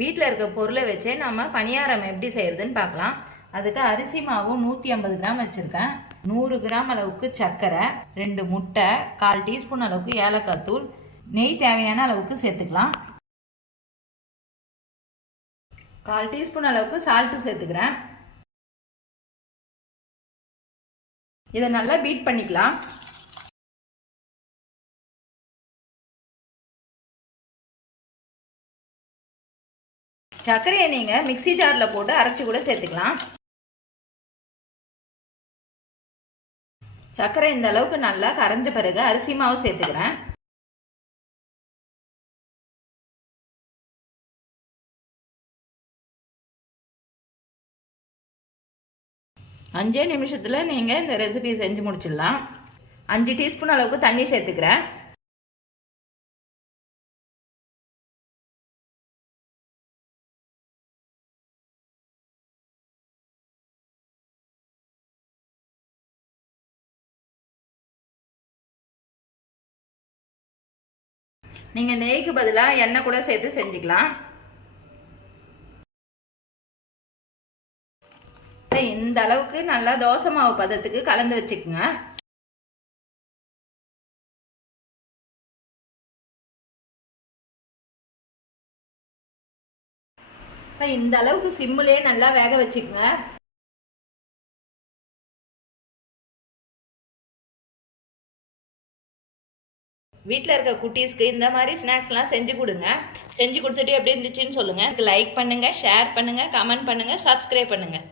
வீட்டில் இருக்க பொருளை வச்சே நம்ம பணியாரம் எப்படி செய்யறதுன்னு பார்க்கலாம். அதுக்கு அரிசி மாவு நூற்றி ஐம்பது கிராம் வச்சுருக்கேன். நூறு கிராம் அளவுக்கு சர்க்கரை ரெண்டு முட்டை கால் டீஸ்பூன் அளவுக்கு ஏலக்காய் தூள் நெய் தேவையான அளவுக்கு சேர்த்துக்கலாம். கால் டீஸ்பூன் அளவுக்கு சால்ட்டு சேர்த்துக்கிறேன். இதை நல்லா பீட் பண்ணிக்கலாம். சர்க்கரையை நீங்கள் மிக்ஸி ஜாரில் போட்டு அரைச்சி கூட சேர்த்துக்கலாம். சர்க்கரை இந்த அளவுக்கு நல்லா கரைஞ்ச பிறகு அரிசி மாவு சேர்த்துக்கிறேன். அஞ்சே நிமிஷத்தில் நீங்கள் இந்த ரெசிபி செஞ்சு முடிச்சிடலாம். அஞ்சு டீஸ்பூன் அளவுக்கு தண்ணி சேர்த்துக்கிறேன். நீங்கள் நெய்க்கு பதிலாக எண்ணெய் கூட சேர்த்து செஞ்சுக்கலாம். இந்த அளவுக்கு நல்லா தோசை மாவு பதத்துக்கு கலந்து வச்சுக்கோங்க. இப்போ இந்த அளவுக்கு சிம்முலேயே நல்லா வேக வச்சுக்கோங்க. வீட்டில் இருக்க குட்டீஸ்க்கு இந்த மாதிரி ஸ்நாக்ஸ்லாம் செஞ்சு கொடுங்க. செஞ்சு கொடுத்துட்டு எப்படி இருந்துச்சுன்னு சொல்லுங்கள் லைக் பண்ணுங்கள் ஷேர் பண்ணுங்கள் கமெண்ட் பண்ணுங்கள் சப்ஸ்கிரைப் பண்ணுங்கள்